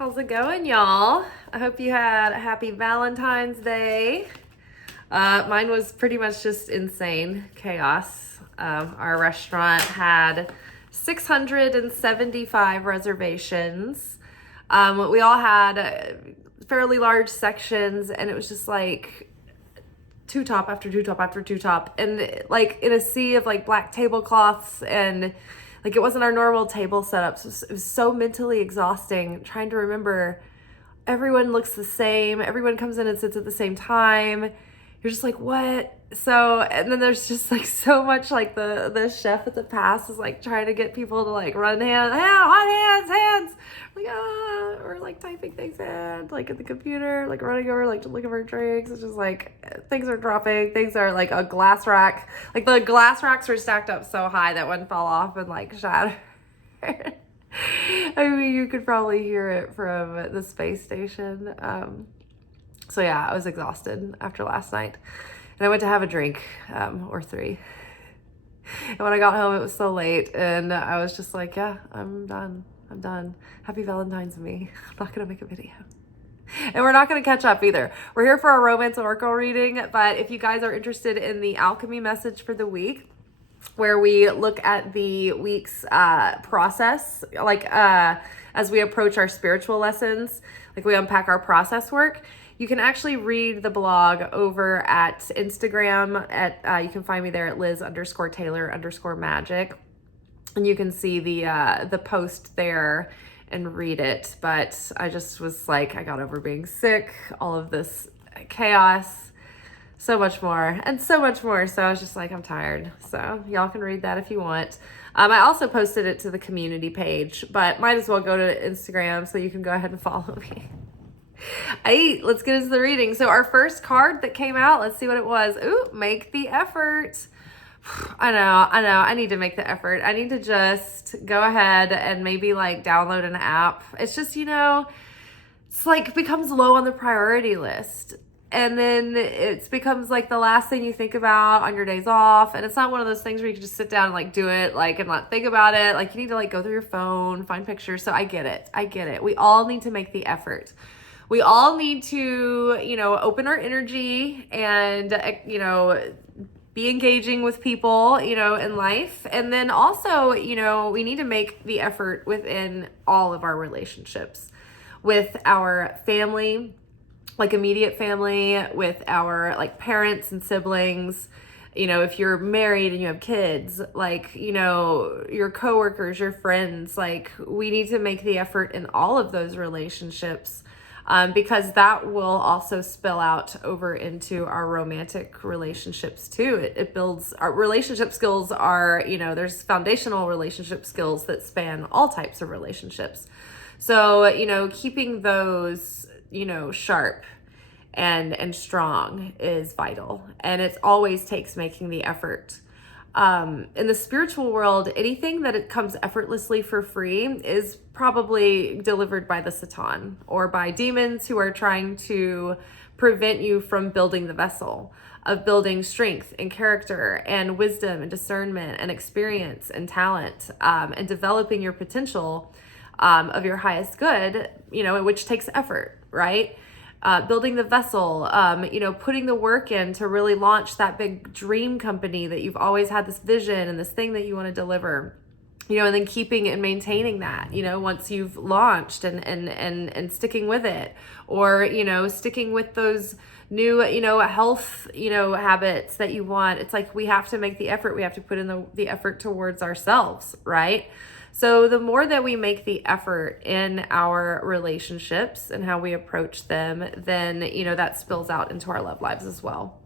How's it going, y'all? I hope you had a happy Valentine's Day. Mine was pretty much just insane chaos. Our restaurant had 675 reservations. We all had fairly large sections, and it was just like two top after two top after two top, and like in a sea of like black tablecloths, and like it wasn't our normal table setup. So it was so mentally exhausting trying to remember everyone looks the same, everyone comes in and sits at the same time. You're just like, what? So, and then there's just like so much, like the chef at the pass is like trying to get people to like run hot hands, like we're like typing things in like at the computer, like running over like to look at our drinks. It's just like things are dropping, things are like a glass rack, like the glass racks were stacked up so high that one fell off and like shattered. I mean, you could probably hear it from the space station. So yeah, I was exhausted after last night, and I went to have a drink, or three. And when I got home, it was so late, and I was just like, yeah, I'm done. Happy Valentine's to me. I'm not gonna make a video. And we're not going to catch up either. We're here for a romance oracle reading, but if you guys are interested in the alchemy message for the week, where we look at the week's process, like as we approach our spiritual lessons, like we unpack our process work, you can actually read the blog over at Instagram at you can find me there at Liz_Taylor_Magick, and you can see the post there and read it. But I just was like, I got over being sick, all of this chaos, so much more. So I was just like, I'm tired. So y'all can read that if you want. I also posted it to the community page, but might as well go to Instagram so you can go ahead and follow me. Let's get into the reading. So our first card that came out, let's see what it was. Ooh, make the effort. I know. I need to make the effort. I need to just go ahead and maybe like download an app. It's just, it's like becomes low on the priority list. And then it becomes like the last thing you think about on your days off. And it's not one of those things where you can just sit down and like do it, like, and not think about it. Like you need to like go through your phone, find pictures. So I get it. We all need to make the effort. We all need to, open our energy and, be engaging with people, in life. And then also, we need to make the effort within all of our relationships with our family, like immediate family, with our like parents and siblings, if you're married and you have kids, like, your coworkers, your friends, like we need to make the effort in all of those relationships. Because that will also spill out over into our romantic relationships too. It builds our relationship skills are, there's foundational relationship skills that span all types of relationships. So, keeping those, sharp and strong is vital. And it always takes making the effort. In the spiritual world, anything that it comes effortlessly for free is probably delivered by the Satan or by demons who are trying to prevent you from building the vessel, of building strength and character and wisdom and discernment and experience and talent, and developing your potential of your highest good, which takes effort, right? Building the vessel, putting the work in to really launch that big dream company that you've always had this vision and this thing that you want to deliver, and then keeping and maintaining that, once you've launched and sticking with it, or, sticking with those new, health, habits that you want. It's like, we have to make the effort. We have to put in the effort towards ourselves, right? So the more that we make the effort in our relationships and how we approach them, then, that spills out into our love lives as well.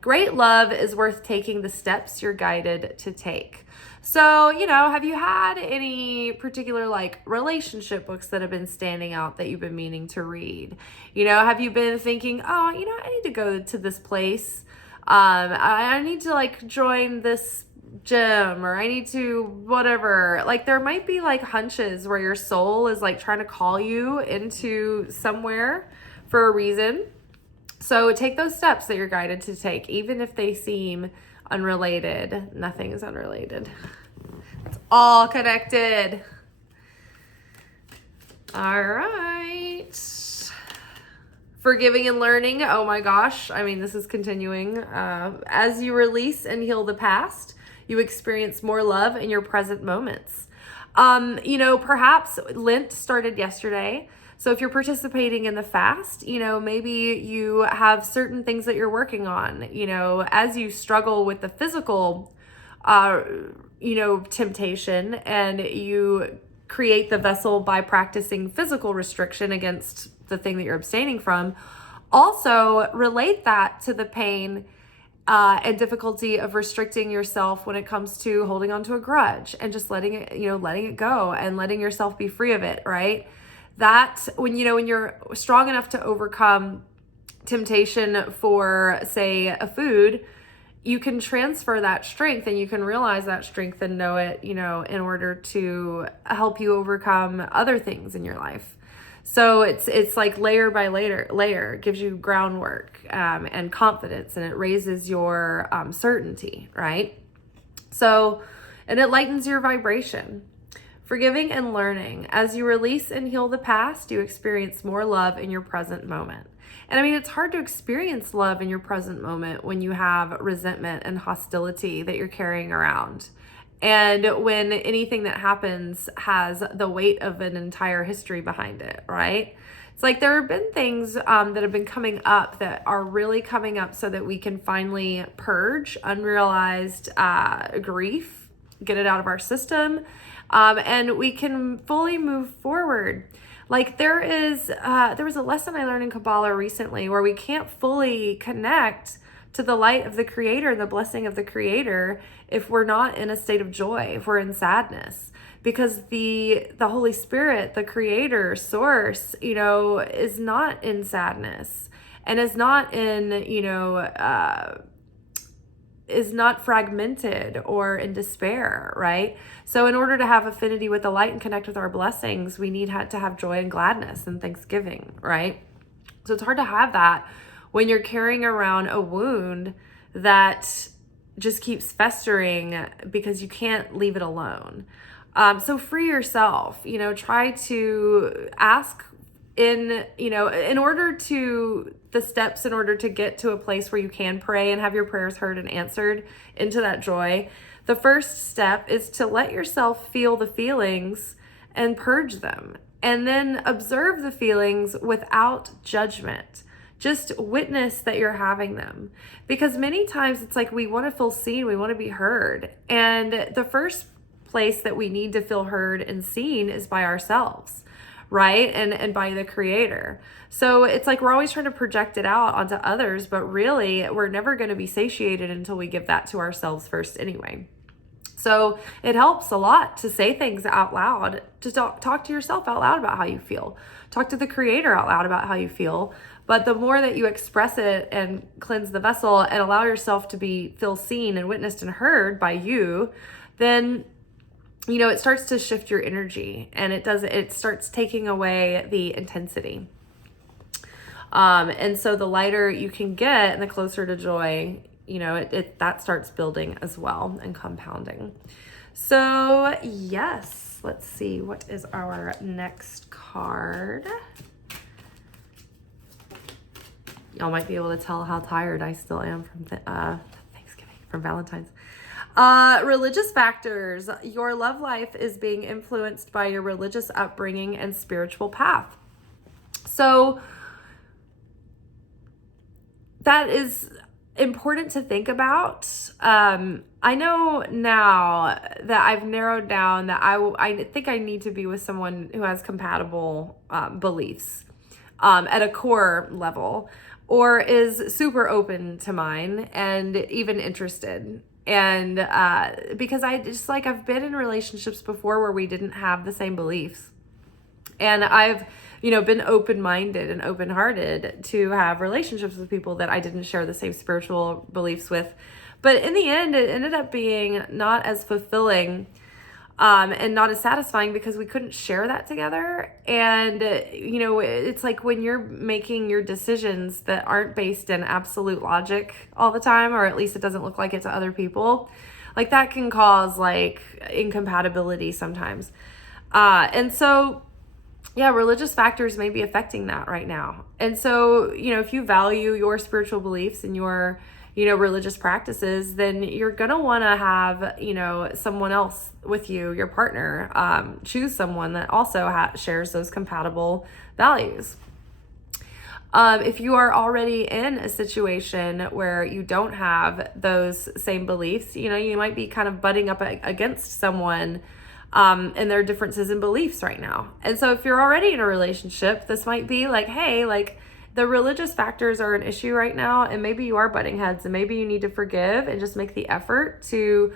Great love is worth taking the steps you're guided to take. So, have you had any particular like relationship books that have been standing out that you've been meaning to read? Have you been thinking, I need to go to this place. I need to like join this gym, or I need to whatever. Like there might be like hunches where your soul is like trying to call you into somewhere for a reason. So take those steps that you're guided to take, even if they seem unrelated. Nothing is unrelated. It's all connected. All right. Forgiving and learning. Oh my gosh. I mean, this is continuing. As you release and heal the past, you experience more love in your present moments. Perhaps Lent started yesterday. So if you're participating in the fast, maybe you have certain things that you're working on, as you struggle with the physical, temptation, and you create the vessel by practicing physical restriction against the thing that you're abstaining from. Also relate that to the pain and difficulty of restricting yourself when it comes to holding on to a grudge and just letting it go and letting yourself be free of it, right? That when you're strong enough to overcome temptation for, say, a food, you can transfer that strength and you can realize that strength and know it, in order to help you overcome other things in your life. So it's like layer by layer. It gives you groundwork and confidence, and it raises your certainty, right? So, and it lightens your vibration. Forgiving and learning. As you release and heal the past, you experience more love in your present moment. And I mean, it's hard to experience love in your present moment when you have resentment and hostility that you're carrying around. And when anything that happens has the weight of an entire history behind it, right? It's like there have been things that have been coming up that are really coming up so that we can finally purge unrealized grief, get it out of our system, and we can fully move forward. Like there was a lesson I learned in Kabbalah recently where we can't fully connect to the light of the Creator and the blessing of the Creator if we're not in a state of joy, if we're in sadness. Because the Holy Spirit, the Creator, Source, is not in sadness and is not in, is not fragmented or in despair, right? So in order to have affinity with the light and connect with our blessings, we need to have joy and gladness and thanksgiving, right? So it's hard to have that when you're carrying around a wound that just keeps festering because you can't leave it alone. So free yourself, try to ask in order to the steps in order to get to a place where you can pray and have your prayers heard and answered into that joy. The first step is to let yourself feel the feelings and purge them, and then observe the feelings without judgment. Just witness that you're having them, because many times it's like we want to feel seen, we want to be heard. And the first place that we need to feel heard and seen is by ourselves, right? And by the Creator. So it's like we're always trying to project it out onto others, but really we're never going to be satiated until we give that to ourselves first anyway. So it helps a lot to say things out loud, to talk to yourself out loud about how you feel. Talk to the Creator out loud about how you feel. But the more that you express it and cleanse the vessel and allow yourself to feel seen and witnessed and heard by you, then, it starts to shift your energy, and it starts taking away the intensity. And so the lighter you can get and the closer to joy, that starts building as well and compounding. So yes, let's see, what is our next card? Y'all might be able to tell how tired I still am from Thanksgiving, from Valentine's. Religious factors. Your love life is being influenced by your religious upbringing and spiritual path. So that is important to think about. I know now that I've narrowed down that I think I need to be with someone who has compatible beliefs at a core level, or is super open to mine and even interested. And because I've been in relationships before where we didn't have the same beliefs. And I've, been open-minded and open-hearted to have relationships with people that I didn't share the same spiritual beliefs with. But in the end, it ended up being not as fulfilling and not as satisfying because we couldn't share that together. And, it's like when you're making your decisions that aren't based in absolute logic all the time, or at least it doesn't look like it to other people, like that can cause like incompatibility sometimes. And so yeah, religious factors may be affecting that right now. And so, if you value your spiritual beliefs and your, religious practices, then you're going to want to have, someone else with you, your partner, choose someone that also shares those compatible values. If you are already in a situation where you don't have those same beliefs, you might be kind of butting up against someone and their differences in beliefs right now. And so if you're already in a relationship, this might be like, hey, like the religious factors are an issue right now, and maybe you are butting heads, and maybe you need to forgive and just make the effort to,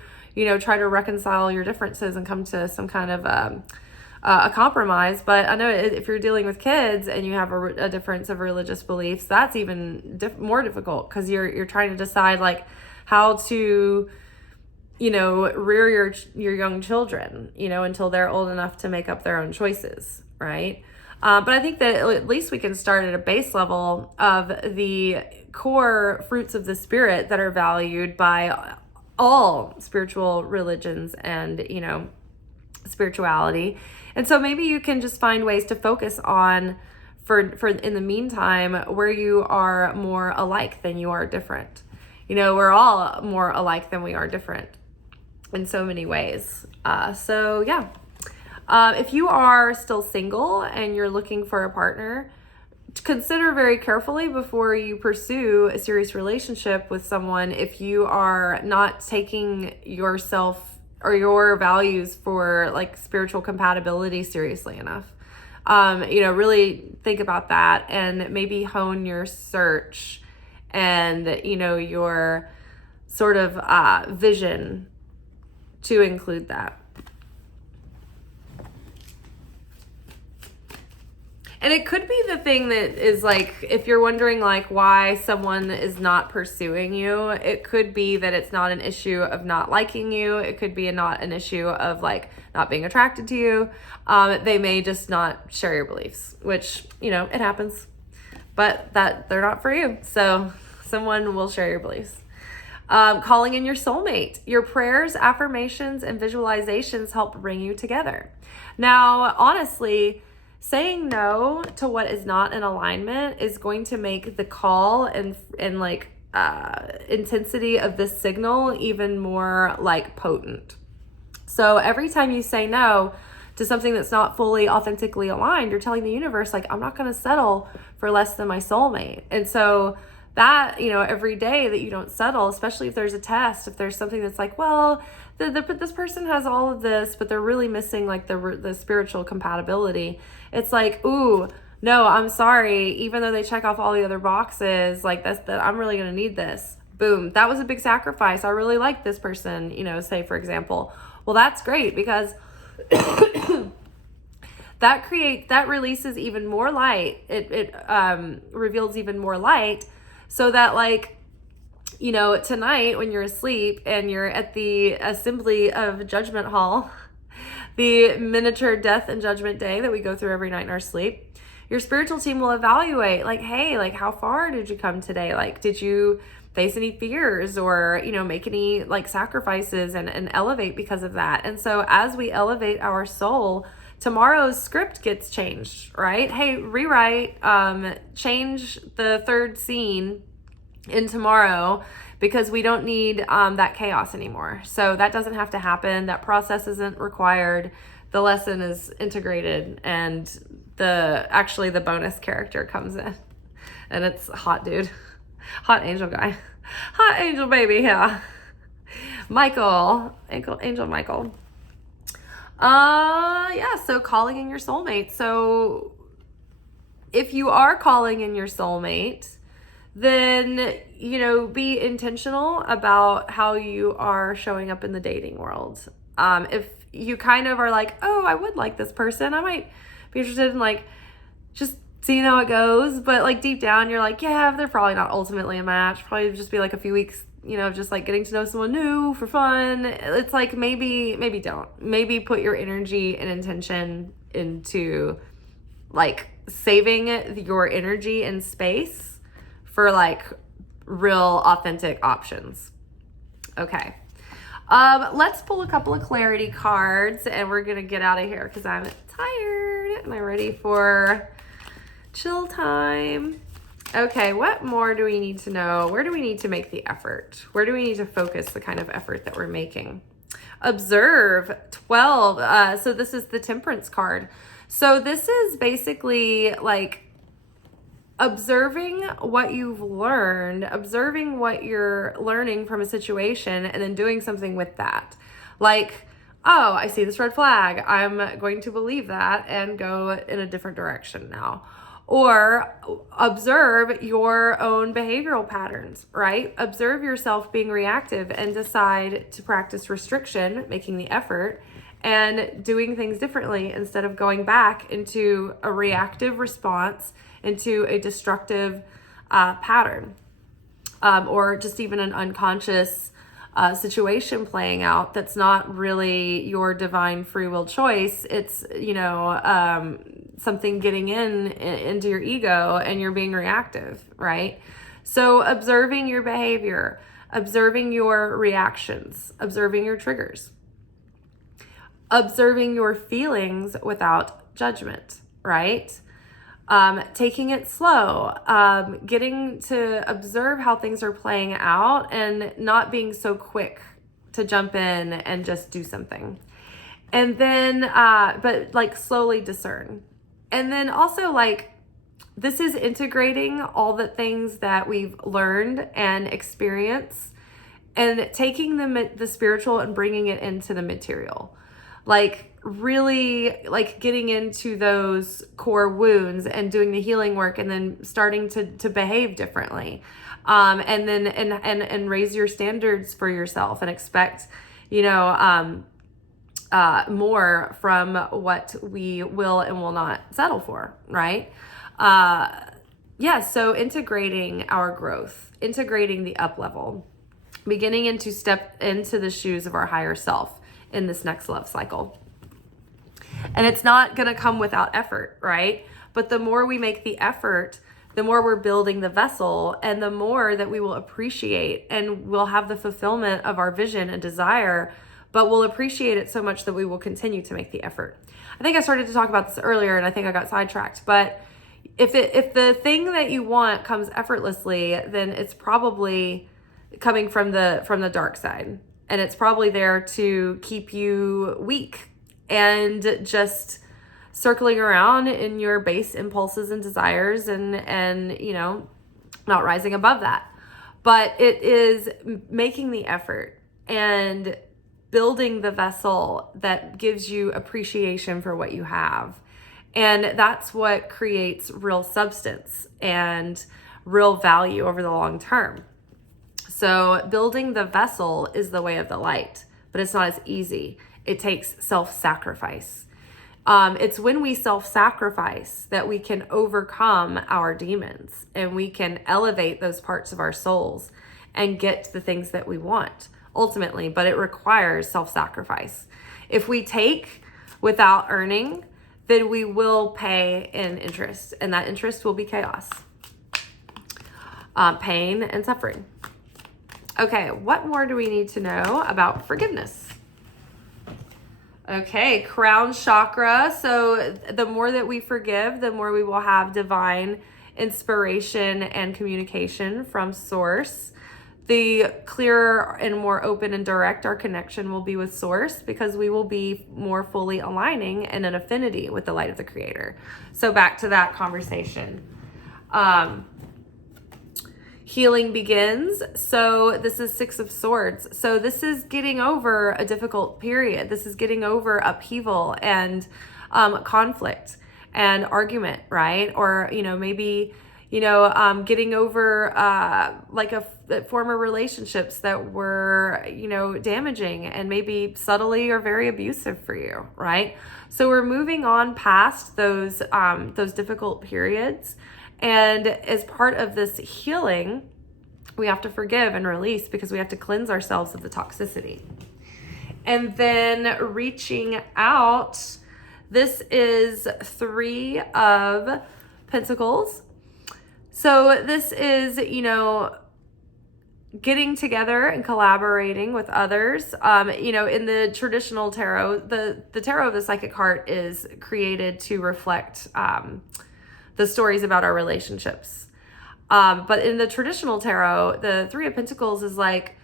try to reconcile your differences and come to some kind of a compromise. But I know if you're dealing with kids and you have a difference of religious beliefs, that's even more difficult, because you're trying to decide like how to rear your young children, until they're old enough to make up their own choices, right? But I think that at least we can start at a base level of the core fruits of the spirit that are valued by all spiritual religions and, spirituality. And so maybe you can just find ways to focus on, for in the meantime, where you are more alike than you are different. We're all more alike than we are different in so many ways. If you are still single and you're looking for a partner, consider very carefully before you pursue a serious relationship with someone if you are not taking yourself or your values for like spiritual compatibility seriously enough. Really think about that and maybe hone your search and, your sort of vision to include that. And it could be the thing that is like, if you're wondering like why someone is not pursuing you, it could be that it's not an issue of not liking you. It could be not an issue of like not being attracted to you. They may just not share your beliefs, which, it happens, but that they're not for you. So someone will share your beliefs. Calling in your soulmate. Your prayers, affirmations, and visualizations help bring you together. Now, honestly, saying no to what is not in alignment is going to make the call and intensity of this signal even more like potent. So every time you say no to something that's not fully authentically aligned, you're telling the universe, like, I'm not going to settle for less than my soulmate. And so that, every day that you don't settle, especially if there's a test, if there's something that's like, well, this person has all of this, but they're really missing like the spiritual compatibility. It's like, ooh, no, I'm sorry. Even though they check off all the other boxes, like that I'm really going to need this. Boom. That was a big sacrifice. I really like this person, say for example. Well, that's great, because that releases even more light. It reveals even more light, so that like, tonight when you're asleep and you're at the assembly of Judgment Hall, the miniature death and judgment day that we go through every night in our sleep, your spiritual team will evaluate like, hey, like how far did you come today? Like, did you face any fears or, make any like sacrifices and elevate because of that? And so as we elevate our soul, tomorrow's script gets changed, right? Hey, rewrite, change the third scene in tomorrow, because we don't need that chaos anymore. So that doesn't have to happen. That process isn't required. The lesson is integrated, and the bonus character comes in, and it's hot dude, hot angel guy, hot angel baby, yeah, Michael, angel Michael. So calling in your soulmate. So if you are calling in your soulmate, then, be intentional about how you are showing up in the dating world. If you kind of are like, oh, I would like this person, I might be interested in like just seeing how it goes, but like deep down you're like, yeah, they're probably not ultimately a match. Probably just be like a few weeks, just like getting to know someone new for fun. It's like maybe don't. Maybe put your energy and intention into like saving your energy and space for like real authentic options. Okay. Let's pull a couple of clarity cards and we're going to get out of here because I'm tired. Am I ready for chill time? Okay, what more do we need to know? Where do we need to make the effort? Where do we need to focus the kind of effort that we're making? Observe 12. So this is the Temperance card. So this is basically like observing what you've learned, observing what you're learning from a situation, and then doing something with that. Like, oh, I see this red flag. I'm going to believe that and go in a different direction now. Or observe your own behavioral patterns, right? Observe yourself being reactive and decide to practice restriction, making the effort, and doing things differently instead of going back into a reactive response, into a destructive pattern, or just even an unconscious situation playing out that's not really your divine free will choice. It's, something getting into your ego and you're being reactive, right? So observing your behavior, observing your reactions, observing your triggers, observing your feelings without judgment, right? Taking it slow, getting to observe how things are playing out and not being so quick to jump in and just do something. And then, but like slowly discern. And then also like, this is integrating all the things that we've learned and experienced and taking the spiritual and bringing it into the material. Like really like getting into those core wounds and doing the healing work and then starting to behave differently. And then, and raise your standards for yourself and expect, more from what we will and will not settle for, right? So integrating our growth, integrating the up level, beginning to step into the shoes of our higher self in this next love cycle. And it's not going to come without effort, right? But the more we make the effort, the more we're building the vessel and the more that we will appreciate and we'll have the fulfillment of our vision and desire, but we'll appreciate it so much that we will continue to make the effort. I think I started to talk about this earlier and I think I got sidetracked, but if the thing that you want comes effortlessly, then it's probably coming from the dark side. And it's probably there to keep you weak and just circling around in your base impulses and desires and not rising above that. But it is making the effort and building the vessel that gives you appreciation for what you have. And that's what creates real substance and real value over the long term. So building the vessel is the way of the light, but it's not as easy. It takes self-sacrifice. It's when we self-sacrifice that we can overcome our demons and we can elevate those parts of our souls and get to the things that we want ultimately, but it requires self-sacrifice. If we take without earning, then we will pay in interest, and that interest will be chaos, pain, and suffering. Okay, what more do we need to know about forgiveness? Okay, crown chakra. So the more that we forgive, the more we will have divine inspiration and communication from source. The clearer and more open and direct our connection will be with source because we will be more fully aligning in an affinity with the light of the creator. So back to that conversation. Healing begins. So this is Six of Swords. So this is getting over a difficult period. This is getting over upheaval and conflict and argument, right? Or, maybe, getting over former relationships that were, damaging and maybe subtly or very abusive for you, right? So we're moving on past those difficult periods. And as part of this healing, we have to forgive and release because we have to cleanse ourselves of the toxicity. And then reaching out, this is 3 of Pentacles. So this is, getting together and collaborating with others. In the traditional tarot, the tarot of the psychic heart is created to reflect the stories about our relationships. But in the traditional tarot, the Three of Pentacles is like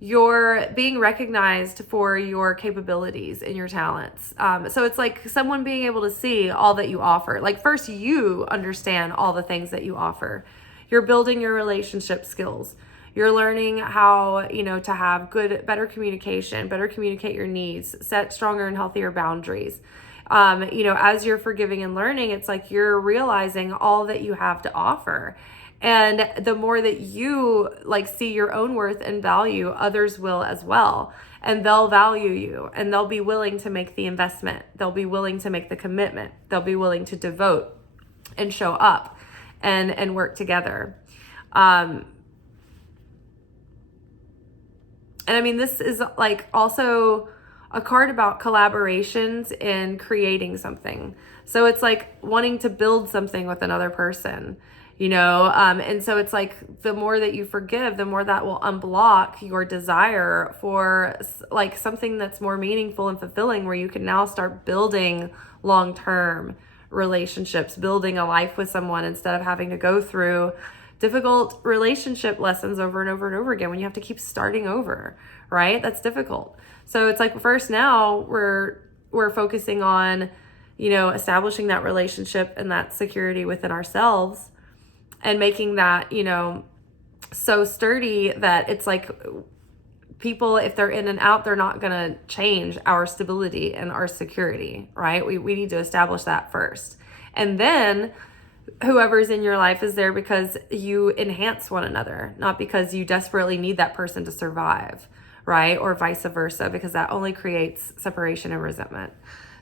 you're being recognized for your capabilities and your talents. So it's like someone being able to see all that you offer. Like first you understand all the things that you offer. You're building your relationship skills. You're learning how, to have better communication, better communicate your needs, set stronger and healthier boundaries. As you're forgiving and learning, it's like you're realizing all that you have to offer. And the more that you see your own worth and value, others will as well. And they'll value you and they'll be willing to make the investment. They'll be willing to make the commitment. They'll be willing to devote and show up and work together. And I mean, this is also a card about collaborations and creating something. So it's like wanting to build something with another person, and so it's like the more that you forgive, the more that will unblock your desire for something that's more meaningful and fulfilling, where you can now start building long-term relationships, building a life with someone instead of having to go through difficult relationship lessons over and over and over again when you have to keep starting over, right? That's difficult. So it's like first now we're focusing on, establishing that relationship and that security within ourselves and making that, so sturdy that it's like people, if they're in and out, they're not going to change our stability and our security, right? We need to establish that first. And then whoever's in your life is there because you enhance one another, not because you desperately need that person to survive, right? Or vice versa, because that only creates separation and resentment.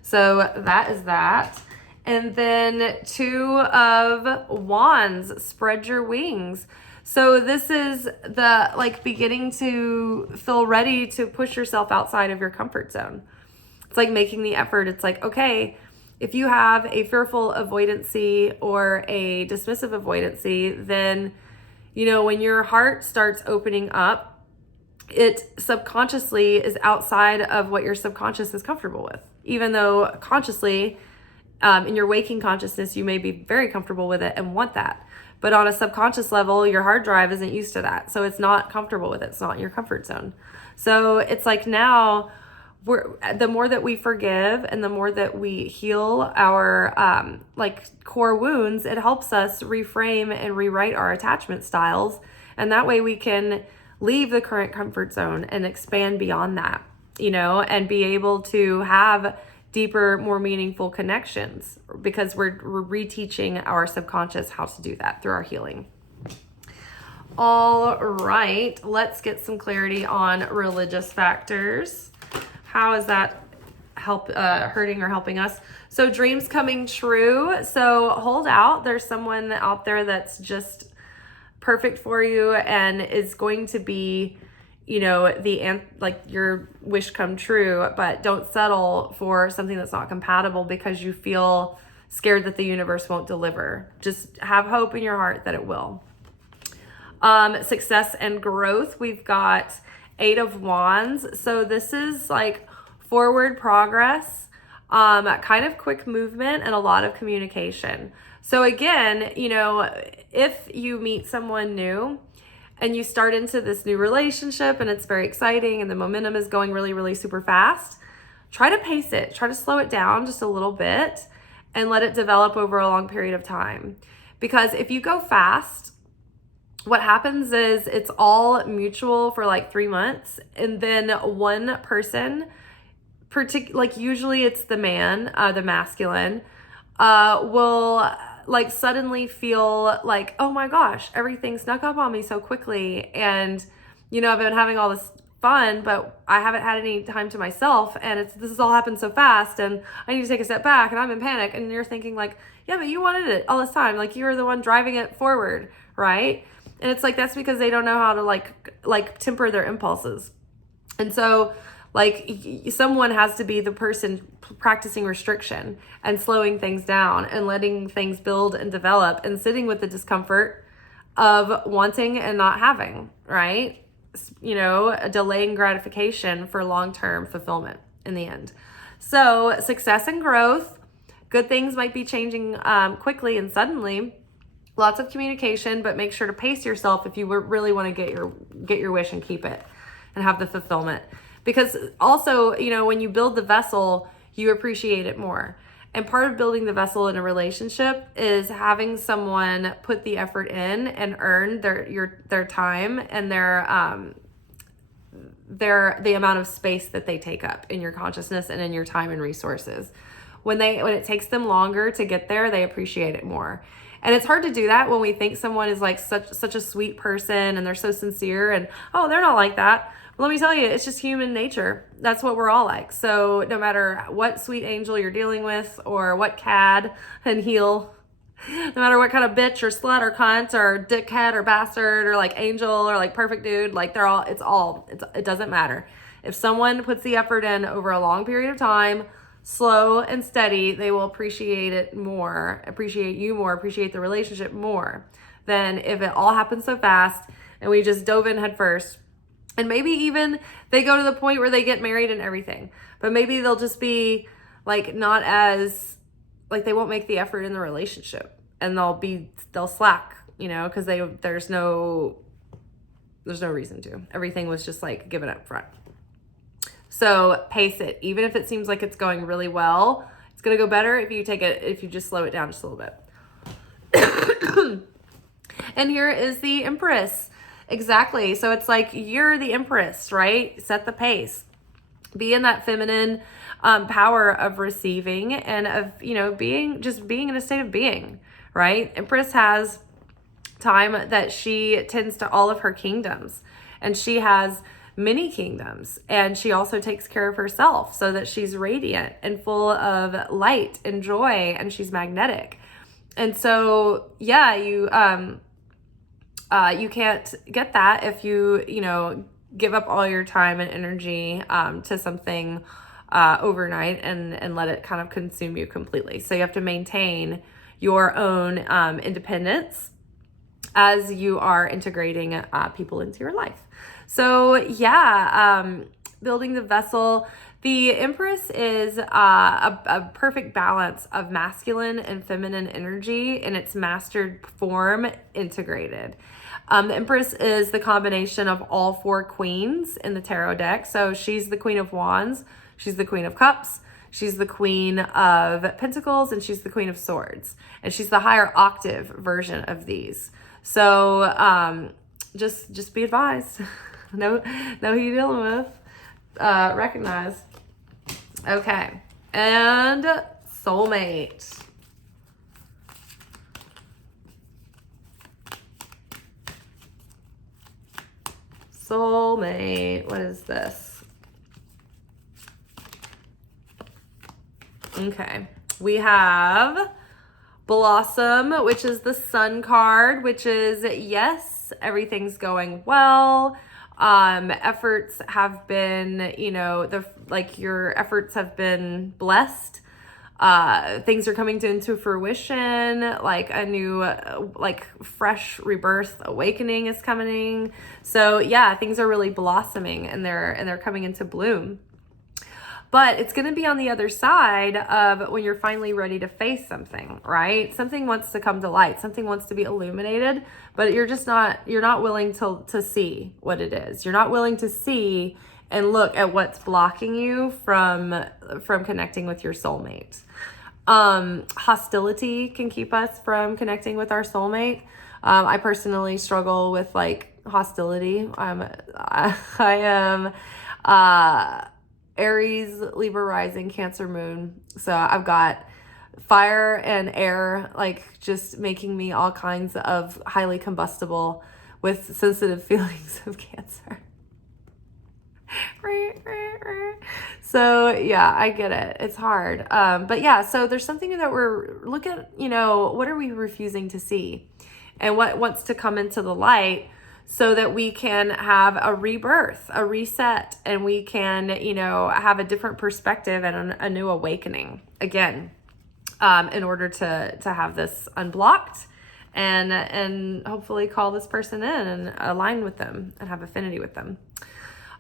So that is that. And then Two of Wands, spread your wings. So this is the beginning to feel ready to push yourself outside of your comfort zone. It's like making the effort. It's like, okay, if you have a fearful avoidancy or a dismissive avoidancy, then, when your heart starts opening up, it subconsciously is outside of what your subconscious is comfortable with. Even though consciously, in your waking consciousness, you may be very comfortable with it and want that. But on a subconscious level, your hard drive isn't used to that. So it's not comfortable with it. It's not in your comfort zone. So it's like now, the more that we forgive and the more that we heal our core wounds, it helps us reframe and rewrite our attachment styles. And that way we can leave the current comfort zone and expand beyond that, and be able to have deeper, more meaningful connections because we're reteaching our subconscious how to do that through our healing. All right, let's get some clarity on religious factors. How is that hurting or helping us? So dreams coming true. So hold out. There's someone out there that's just perfect for you and is going to be, your wish come true, but don't settle for something that's not compatible because you feel scared that the universe won't deliver. Just have hope in your heart that it will. Success and growth. We've got Eight of Wands. So this is forward progress, kind of quick movement and a lot of communication. So again, if you meet someone new and you start into this new relationship and it's very exciting and the momentum is going really, really super fast, try to pace it, try to slow it down just a little bit and let it develop over a long period of time. Because if you go fast, what happens is it's all mutual for 3 months. And then one person, usually it's the man, the masculine, will suddenly feel oh my gosh, everything snuck up on me so quickly. And, I've been having all this fun, but I haven't had any time to myself. And this has all happened so fast and I need to take a step back and I'm in panic. And you're thinking yeah, but you wanted it all this time. You were the one driving it forward, right? And it's that's because they don't know how to temper their impulses. And so someone has to be the person practicing restriction and slowing things down and letting things build and develop and sitting with the discomfort of wanting and not having, right? delaying gratification for long-term fulfillment in the end. So success and growth, good things might be changing quickly and suddenly. Lots of communication, but make sure to pace yourself if you really want to get your wish and keep it and have the fulfillment. Because also, when you build the vessel, you appreciate it more. And part of building the vessel in a relationship is having someone put the effort in and earn their time and the amount of space that they take up in your consciousness and in your time and resources. When it takes them longer to get there, they appreciate it more. And it's hard to do that when we think someone is like such a sweet person and they're so sincere and, oh, they're not like that. But let me tell you, it's just human nature. That's what we're all like. So no matter what sweet angel you're dealing with or what cad and heel, no matter what kind of bitch or slut or cunt or dickhead or bastard or like angel or like perfect dude, like it doesn't matter. If someone puts the effort in over a long period of time, slow and steady, they will appreciate it more, appreciate you more, appreciate the relationship more than if it all happens so fast and we just dove in head first. And maybe even they go to the point where they get married and everything, but maybe they'll just be like not as like they won't make the effort in the relationship and they'll slack, because there's no reason to. Everything was just like given up front. So pace it. Even if it seems like it's going really well, it's going to go better if you just slow it down just a little bit. And here is the Empress. Exactly. So it's like you're the Empress, right? Set the pace. Be in that feminine power of receiving and of, being in a state of being, right? Empress has time that she tends to all of her kingdoms, and she has many kingdoms, and she also takes care of herself so that she's radiant and full of light and joy, and she's magnetic. And so you can't get that if you give up all your time and energy to something overnight and let it kind of consume you completely. So you have to maintain your own independence as you are integrating people into your life. So building the vessel. The Empress is a perfect balance of masculine and feminine energy in its mastered form integrated. The Empress is the combination of all four queens in the tarot deck. So she's the Queen of Wands, she's the Queen of Cups, she's the Queen of Pentacles, and she's the Queen of Swords. And she's the higher octave version of these. So just be advised. know who you're dealing with. Recognize. Okay. And soulmate. Soulmate. What is this? Okay. We have Blossom, which is the Sun card, which is yes, everything's going well. Efforts have been, your efforts have been blessed. Things are coming into fruition, like a new, fresh rebirth awakening is coming. So yeah, things are really blossoming and they're coming into bloom. But it's going to be on the other side of when you're finally ready to face something, right? Something wants to come to light. Something wants to be illuminated, but you're not willing to see what it is. You're not willing to see and look at what's blocking you from connecting with your soulmate. Hostility can keep us from connecting with our soulmate. I personally struggle with hostility. I am, Aries, Libra rising, Cancer moon. So I've got fire and air, just making me all kinds of highly combustible with sensitive feelings of Cancer. So yeah, I get it. It's hard. But yeah, so there's something that look at, what are we refusing to see and what wants to come into the light so that we can have a rebirth, a reset, and we can, have a different perspective and a new awakening again, in order to have this unblocked and hopefully call this person in and align with them and have affinity with them.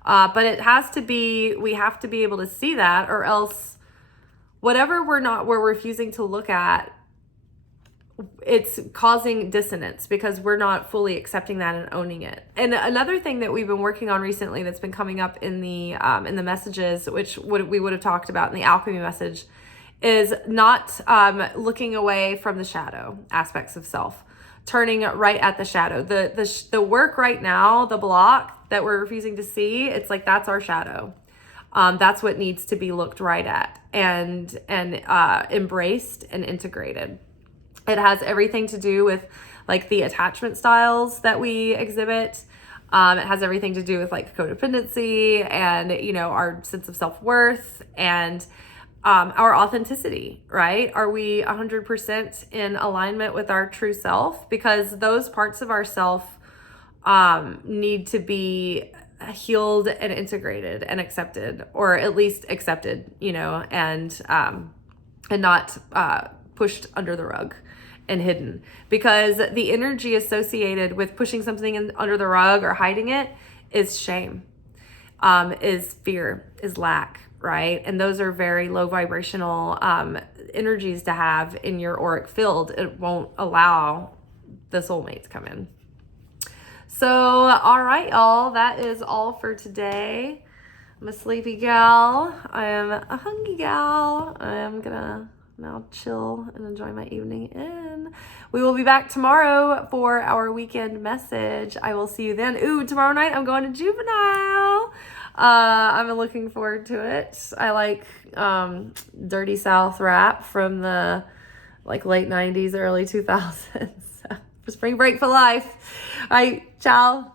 But it has to be, we have to be able to see that, or else whatever we're refusing to look at, it's causing dissonance because we're not fully accepting that and owning it. And another thing that we've been working on recently that's been coming up in the messages, which we would have talked about in the alchemy message, is not looking away from the shadow aspects of self, turning right at the shadow. The work right now, the block that we're refusing to see, it's like that's our shadow. That's what needs to be looked right at and embraced and integrated. It has everything to do with like the attachment styles that we exhibit. It has everything to do with like codependency and, you know, our sense of self-worth and our authenticity, right? Are we 100% in alignment with our true self? Because those parts of ourself need to be healed and integrated and accepted, or at least accepted, you know, and not pushed under the rug and hidden, because the energy associated with pushing something under the rug or hiding it is shame, is fear, is lack, right? And those are very low vibrational energies to have in your auric field. It won't allow the soulmate to come in. So, all right, y'all, that is all for today. I'm a sleepy gal. I am a hungry gal. I am gonna now chill and enjoy my evening in. We will be back tomorrow for our weekend message. I will see you then. Ooh, tomorrow night I'm going to Juvenile. I'm looking forward to it. I like Dirty South rap from the like late 90s, early 2000s. Spring break for life. All right, ciao.